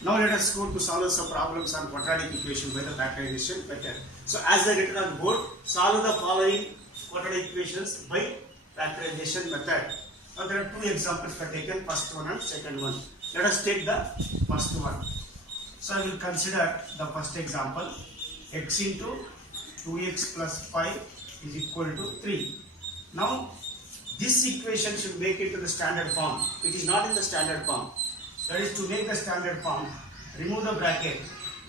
Now let us go to solve some problems on quadratic equation by the factorization method. So as I written on board, solve the following quadratic equations by factorization method. Now there are two examples are taken, first one and second one. Let us take the first one. So I will consider the first example. X into 2x plus 5 is equal to 3. Now this equation should make it to the standard form. It is not in the standard form. That is, to make the standard form, remove the bracket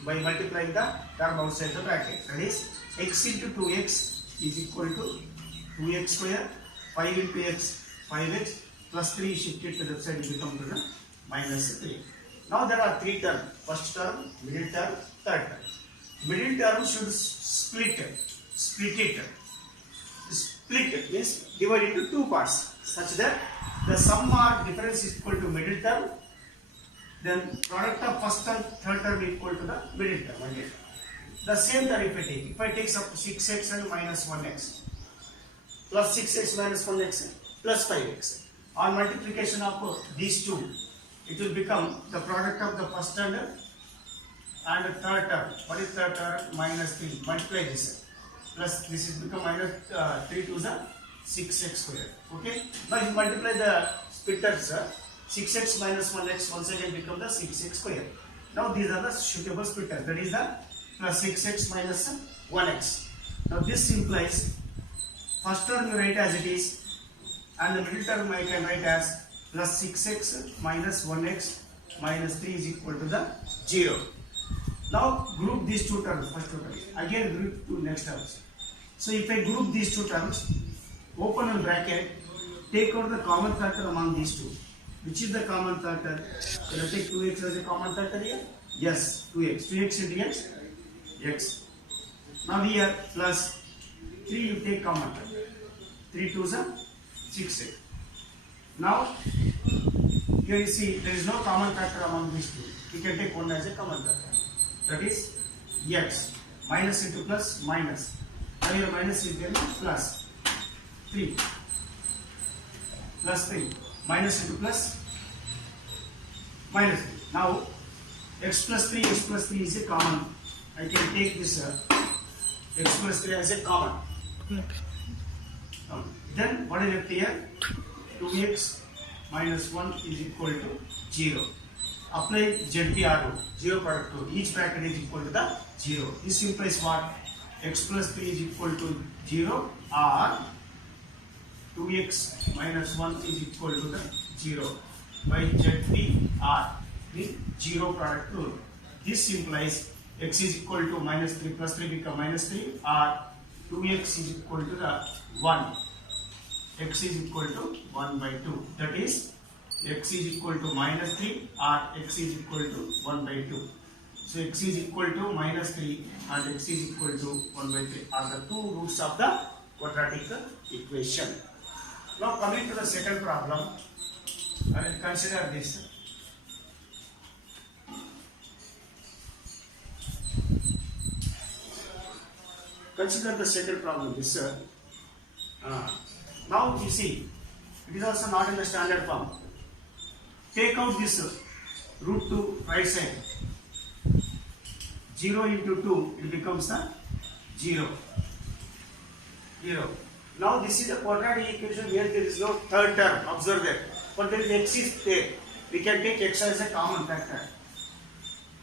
by multiplying the term outside the bracket. That is, x into 2x is equal to 2x square, 5 into x, 5x, plus 3 shifted to the side, become to the minus 3. Now there are three terms, first term, middle term, third term. Middle term should split it. Split means divide into two parts, such that the sum or difference is equal to middle term, then product of first term, third term equal to the middle term again. The same term if I take up 6x and minus 1x plus 6x minus 1x plus 5x, on multiplication of these two, it will become the product of the first term and the third term. What is third term? Minus 3. Multiply this. Plus this is become minus 3 to the 6x square. Okay. Now you multiply the splitters. 6x minus 1x once again become the 6x square. Now these are the suitable splitters. That is the plus 6x minus 1x. Now this implies first term you write as it is, and the middle term I can write as plus 6x minus 1x minus 3 is equal to the 0. Now group these two terms, first two terms. Again group two next terms. So if I group these two terms, open a bracket, take out the common factor among these two. Which is the common factor? Can I take 2x as a common factor here? Yes, 2x. 2x into x, x. Now here plus 3 you take common factor. 3 2 is 6x. Now here you see there is no common factor among these two. We can take one as a common factor. That is x. Minus into plus minus. Now here minus is there plus 3. Plus 3. Minus into plus minus 3. Now x plus 3 is a common. I can take this x plus 3 as a common. Then what is left here? 2x minus 1 is equal to 0. Apply ZPR rule, 0 product rule. Each bracket is equal to the 0. This implies what? X plus 3 is equal to 0 or 2x minus 1 is equal to the 0 by ZPR, the 0 product rule. This implies x is equal to minus 3 plus 3 become minus 3 or 2x is equal to the 1. X is equal to 1 by 2. That is x is equal to minus 3 or x is equal to 1 by 2. So x is equal to minus 3 and x is equal to 1 by 3 are the two roots of the quadratic equation. Now coming to the second problem, I will consider this. Consider the second problem. This now you see it is also not in the standard form. Take out this root to right side. 0 into 2 it becomes the 0. Now this is a quadratic equation where there is no third term. Observe that. But there is x is there. We can take x as a common factor.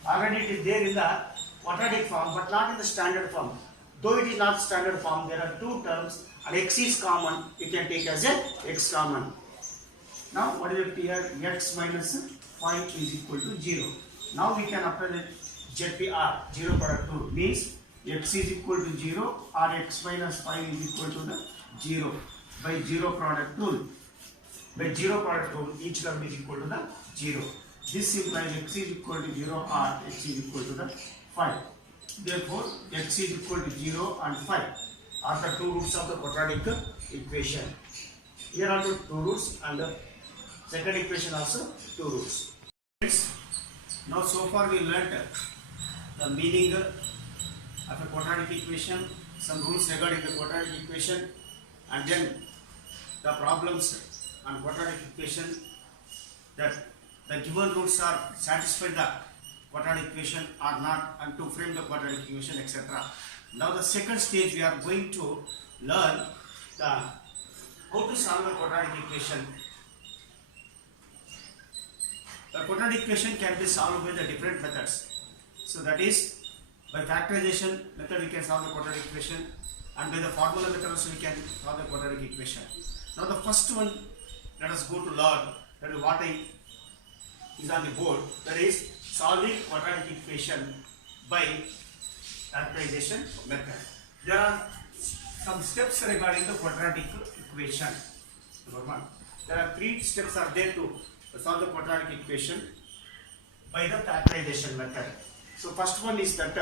Already it is there in the quadratic form, but not in the standard form. Though it is not standard form, there are two terms and x is common. We can take as a x common. Now what is it here? X minus 5 is equal to 0. Now we can apply the ZPR, 0 product rule. Means x is equal to 0 or x minus 5 is equal to the 0 by 0 product rule. By 0 product rule, each term is equal to the 0. This implies x is equal to 0 or x is equal to the 5. Therefore, x is equal to 0 and 5 are the two roots of the quadratic equation. Here are the two roots and the second equation also two roots. Now so far we learnt the meaning of a quadratic equation, some rules regarding the quadratic equation, and then the problems on quadratic equation, that the given roots are satisfy the quadratic equation or not, and to frame the quadratic equation, etc. Now the second stage we are going to learn how to solve a quadratic equation. The quadratic equation can be solved with the different methods. So that is, by factorization method we can solve the quadratic equation, and by the formula method also we can solve the quadratic equation. Now the first one, let us go to learn. That is what is on the board. That is solving quadratic equation by factorization method. There are some steps regarding the quadratic equation. Number one, there are 3 steps are there to solve the quadratic equation by the factorization method. So first one is that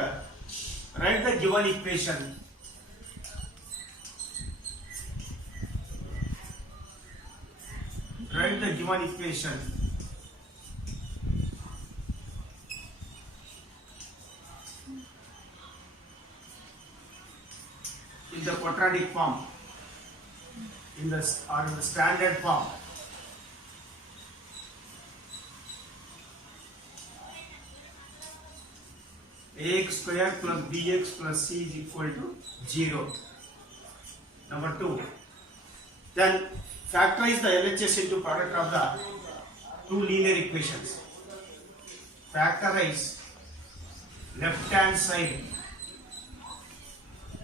write the given equation. Write the given equation in the quadratic form, in the standard form. Ax square plus bx plus c is equal to 0. Number 2. Then factorize the LHS into product of the 2 linear equations. Factorize left hand side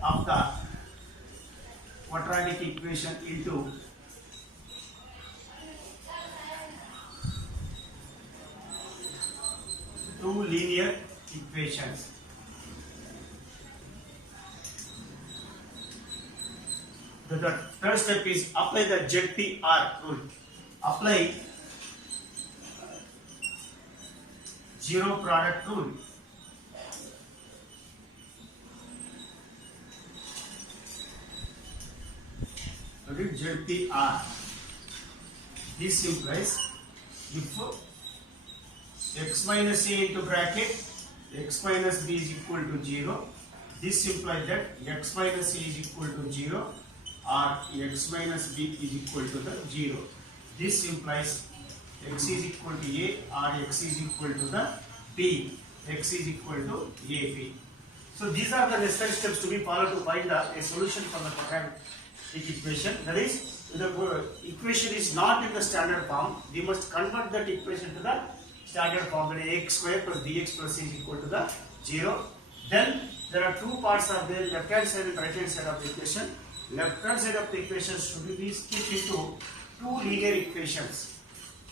of the quadratic equation into two linear equations. The third step is apply the ZTR rule. Apply zero product rule. ZTR. This implies if x minus a into bracket x minus b is equal to 0, this implies that x minus a is equal to 0 or x minus b is equal to the 0. This implies x is equal to a or x is equal to the b, x is equal to ab. So these are the necessary steps to be followed to find a solution for the quadratic equation. That is, if the equation is not in the standard form, we must convert that equation to the standard form, that is ax square plus bx plus c is equal to the 0. Then there are two parts are there, left hand side and right hand side of the equation. Left hand side of the equation should be split into two linear equations.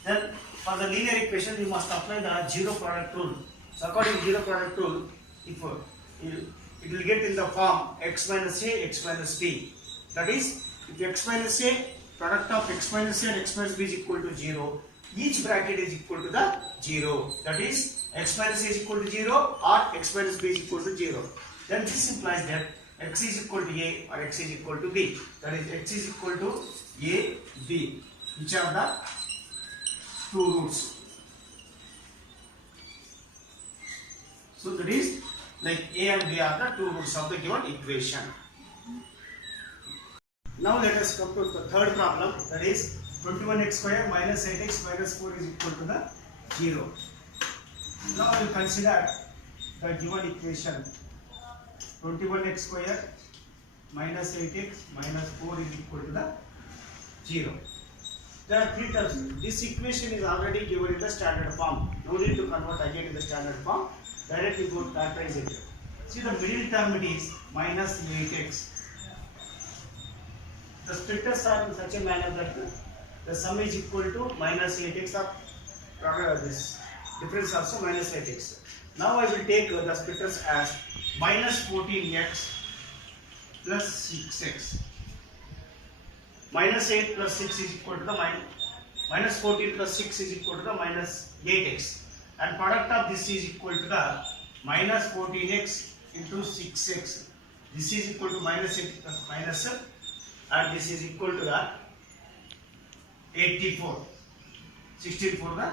Then for the linear equation we must apply the zero product rule. So according to zero product rule, if it will get in the form x minus a, x minus b. That is, if x minus a, product of x minus a and x minus b is equal to 0, each bracket is equal to the 0. That is, x minus a is equal to 0 or x minus b is equal to 0. Then this implies that x is equal to a or x is equal to b. That is, x is equal to a, b. Which are the two roots. So that is, like a and b are the two roots of the given equation. Now let us come to the third problem, that is 21x square minus 8x minus 4 is equal to the 0. Now we will consider the given equation 21x square minus 8x minus 4 is equal to the 0. There are three terms. This equation is already given in the standard form. No need to convert again in the standard form. Directly go to factorize it. See, the middle term it is minus 8x. The splitters are in such a manner that the sum is equal to minus 8x of this difference also minus 8x. Now I will take the splitters as minus 14x plus 6x. Minus 8 plus 6 is equal to the minus 14 plus 6 is equal to the minus 8x. And product of this is equal to the minus 14x into 6x. This is equal to minus 8 plus minus, and this is equal to the 84. 16 for the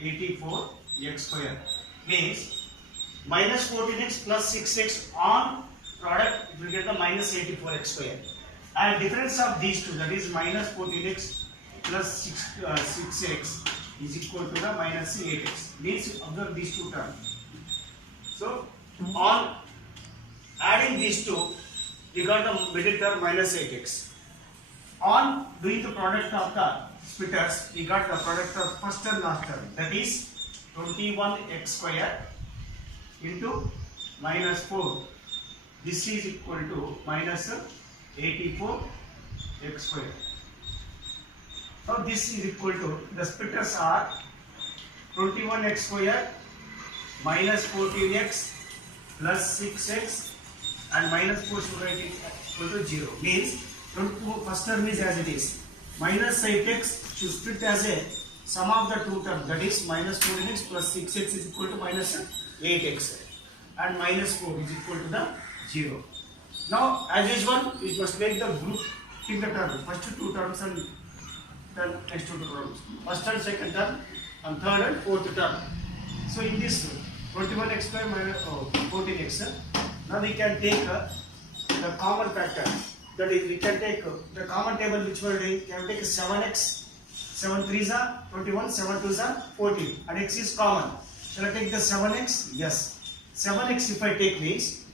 84x square. Means minus 14x plus 6x on product, it will get the minus 84x square. And difference of these two, that is minus 14x plus 6x is equal to the minus 8x. Means observe these two terms. So on adding these two, we got the middle term minus 8x. On doing the product of the splitters, we got the product of first and last term, that is 21x square into minus 4. This is equal to minus 84x square. Now this is equal to, the splitters are 21x square minus 14x plus 6x and minus 4 should write it equal to 0. Means first term is as it is. Minus 8x should split as a sum of the two terms, that is minus 14x plus 6x is equal to minus 8x and minus 4 is equal to the 0. Now as usual we must make the group in the term, first two terms and then next two terms, first and second term and third and fourth term. So in this 21x square minus 14x, now we can take the common factor, that is we can take the common table which we are doing, can take 7x, 7 3s are 21, 7 2s are 14 and x is common. Shall I take the 7x? Yes. 7x if I take means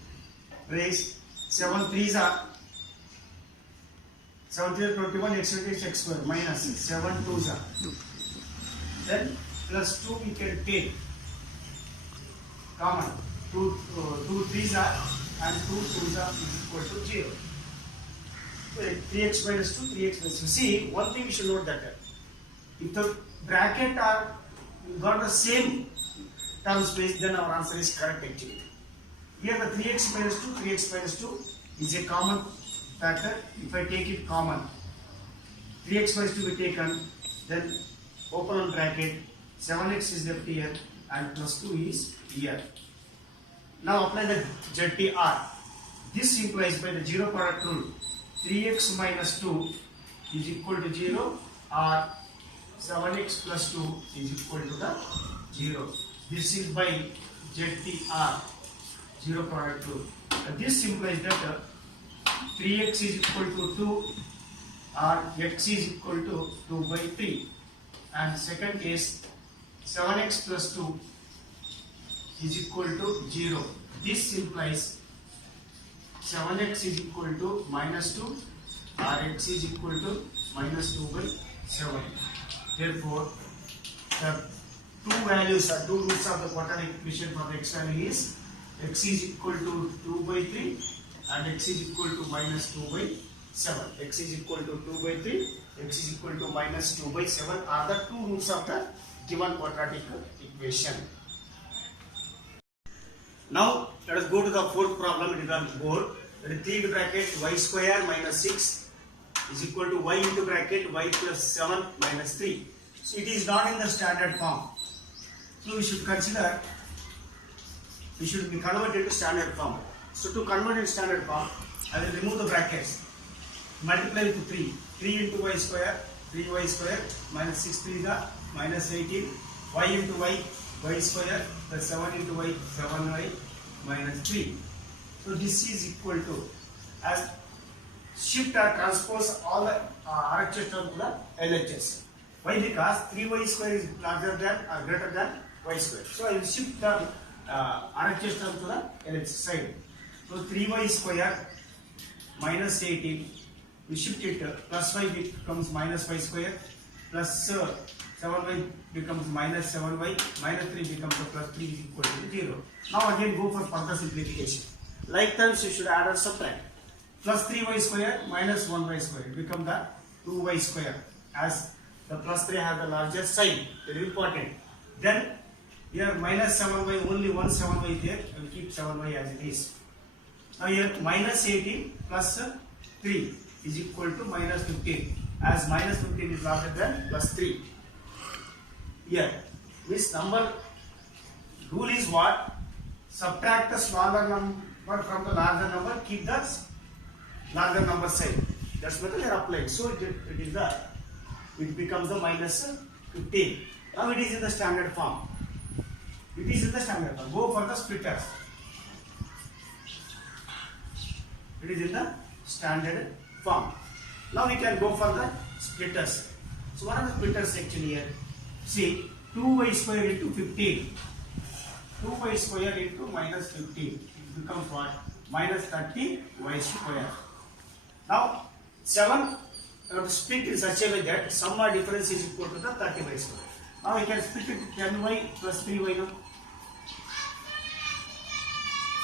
raise 7 3s are 7 3 21, x is x square minus 7 2s are. Then plus 2 we can take common, 2 3s are and 2 2s are is equal to 0. So 3x minus 2, 3x minus 2. See, one thing you should note that if the bracket are got the same term space, then our answer is correct actually. Here the 3x minus 2, 3x minus 2 is a common factor. If I take it common, 3x minus 2 will be taken, then open on bracket, 7x is left here and plus 2 is here. Now apply the ZPR. This implies by the zero product rule, 3x minus 2 is equal to 0 or 7x plus 2 is equal to the 0. This is by ZPR, zero product rule. This implies that 3x is equal to 2 or x is equal to 2 by 3. And second case, 7x plus 2 is equal to 0. This implies 7x is equal to minus 2 or x is equal to minus 2 by 7. Therefore, the two values or two roots of the quadratic equation for the x value is x is equal to 2 by 3 and x is equal to minus 2 by 7. X is equal to 2 by 3, x is equal to minus 2 by 7 are the two roots of the given quadratic equation. Now let us go to the fourth problem. It is on board. That is 3 into bracket y square minus 6 is equal to y into bracket y plus 7 minus 3. So it is not in the standard form. So we should consider, we should be converted to standard form. So to convert in standard form, I will remove the brackets. Multiply with 3. 3 into y square, 3y square minus 6 3 is minus 18. Y into y square plus 7 into y, 7y minus 3. So this is equal to, as shift or transpose all the RHS term to the LHS. Why? Because 3y square is larger than or greater than y square. So I will shift the RHS term to the LHS side. So 3y square minus 18, we shift it, plus y becomes minus y square, plus 7y becomes minus 7y, minus 3 becomes a plus 3 is equal to 0. Now again go for further simplification. Like terms you should add or subtract. Plus 3y square minus 1y square, it becomes the 2y square, as the plus 3 has the larger sign, very important. Then here minus 7y, only one 7y there, I will keep 7y as it is. Now here minus 18 plus 3 is equal to minus 15, as minus 15 is larger than plus 3. Here this number rule is what? Subtract the smaller number from the larger number, keep the larger number side. That's what we are applying. So it becomes the minus 15. Now it is in the standard form. It is in the standard form. Go for the splitters. It is in the standard form. Now we can go for the splitters. So what are the splitters actually here? See, 2y square into 15. 2y square into minus 15. It becomes what? Minus 30y square. Now 7 split in such a way that sum or difference is equal to the 30y square. Now we can split it 10y plus 3y now.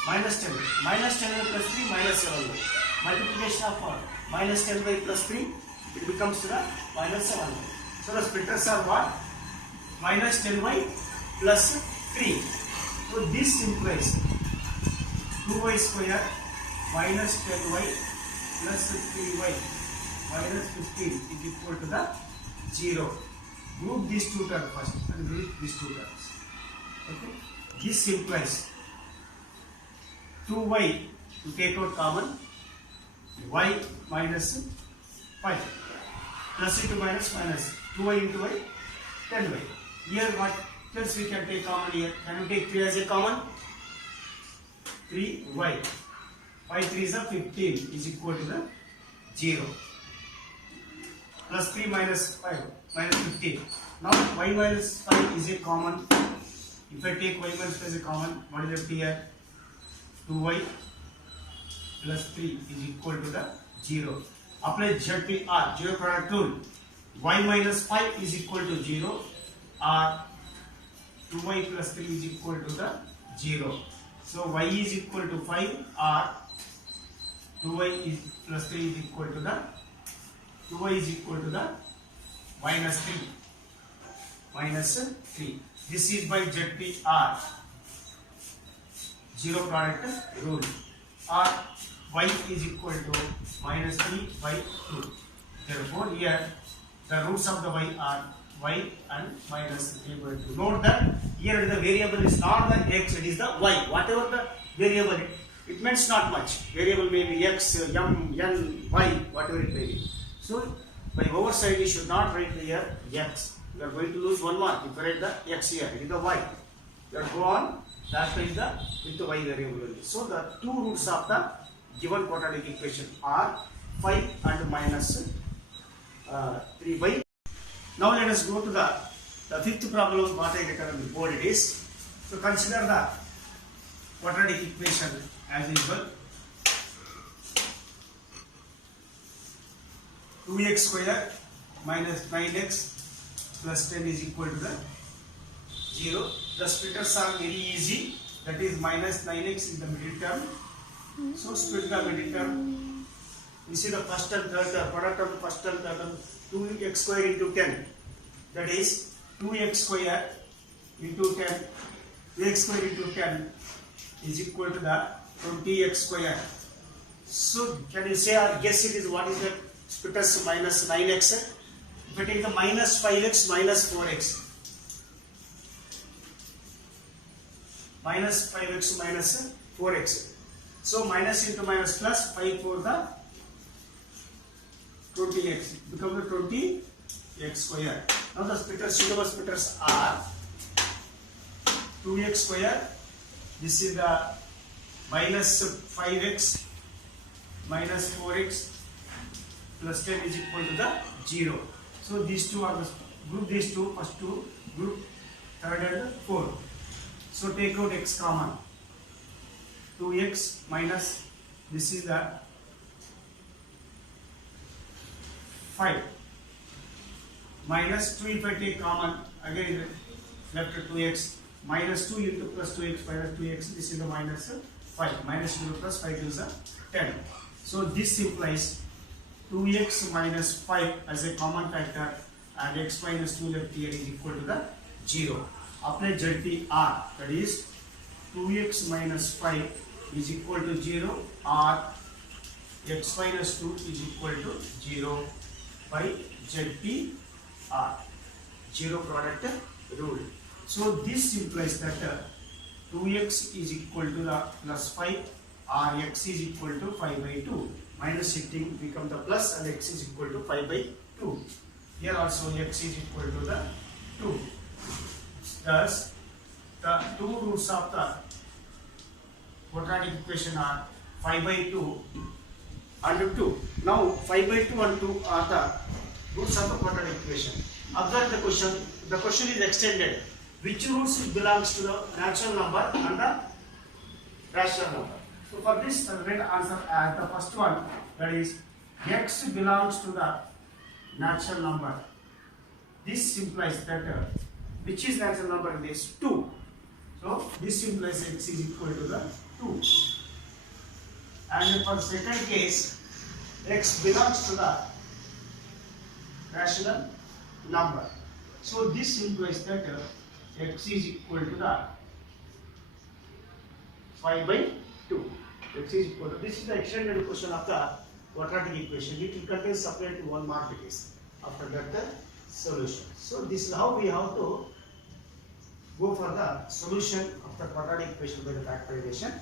Minus 10y. Minus 10y plus 3 minus 7y. Multiplication of what? Minus 10y plus 3, it becomes to the minus 7y. So the splitters are what? Minus 10y plus 3. So this implies 2y square minus 10y plus 3y minus 15 is equal to the 0. Group these two terms first and group these two terms. Okay. This implies 2y to take out common, y minus 5 plus into minus 2y into y 10y. Here what else we can take common here? Can we take 3 as a common? 3y. 5 3 is a 15 is equal to the 0. Plus 3 minus 5 minus 15. Now y minus 5 is a common. If I take y minus 5 as a common, what is left here? 2y plus 3 is equal to the 0. Apply ZPR, zero product rule. Y minus 5 is equal to 0 or 2y plus 3 is equal to the 0. So y is equal to 5 or 2y is plus 3 is equal to the 2y is equal to the minus 3. Minus 3. This is by ZPR, zero product rule. Or y is equal to minus 3 by 2. Therefore, here the roots of the y are y and minus 3 by 2. Note that here the variable is not the x, it is the y. Whatever the variable, it means not much. Variable may be x, m, n, y, whatever it may be. So, by overside we should not write here x. We are going to lose one mark if we write the x here. It is the y. You have to go on. That is the with the y variable only. So the two roots of the given quadratic equation are 5 and minus 3 by. Now let us go to the fifth problem. What I written on the board it is. So consider the quadratic equation as usual. 2x square minus 9x plus 10 is equal to the 0. The splitters are very easy. That is minus 9x in the middle term. So split the middle term. You see the first and third term. Product of the first and third term. 2x square into 10. That is 2x square into 10. 2x square into 10 is equal to the 20x square. So can you say or guess it is what is the splitters minus 9x? If I take the minus 5x minus 4x. Minus 5x minus 4x. So minus into minus plus 5 for the 20x. Become the 20x square. Now the splitters, suitable splitters are 2x square. This is the minus 5x minus 4x plus 10 is equal to the 0. So these two are the group, these two, first two, group third and fourth. So take out x common. 2x minus, this is the 5 minus 2 if I take common, again left 2x minus 2 into plus 2x minus 2x, this is the minus 5 minus 2 plus 5 is the 10. So this implies 2x minus 5 as a common factor and x minus 2 left here is equal to the 0. Apply ZPR, that is 2x minus 5 is equal to 0 or x minus 2 is equal to 0 by ZPR, zero product rule. So this implies that 2x is equal to the plus 5 or x is equal to 5 by 2. Minus shifting become the plus and x is equal to 5 by 2. Here also x is equal to the 2. Thus, the two roots of the quadratic equation are 5 by 2 and 2. Now, 5 by 2 and 2 are the roots of the quadratic equation. Observe the question is extended. which roots belongs to the natural number and the rational number. So for this, the right answer as the first one, that is x belongs to the natural number. This implies that which is natural number in this 2. So this implies x is equal to the 2. And for the second case, x belongs to the rational number. So this implies that x is equal to the 5 by 2. X is equal to, this is the extended question of the quadratic equation. It will contain separate 1 mark it is. After that the solution. So this is how we have to go for the solution of the quadratic equation by the factorization.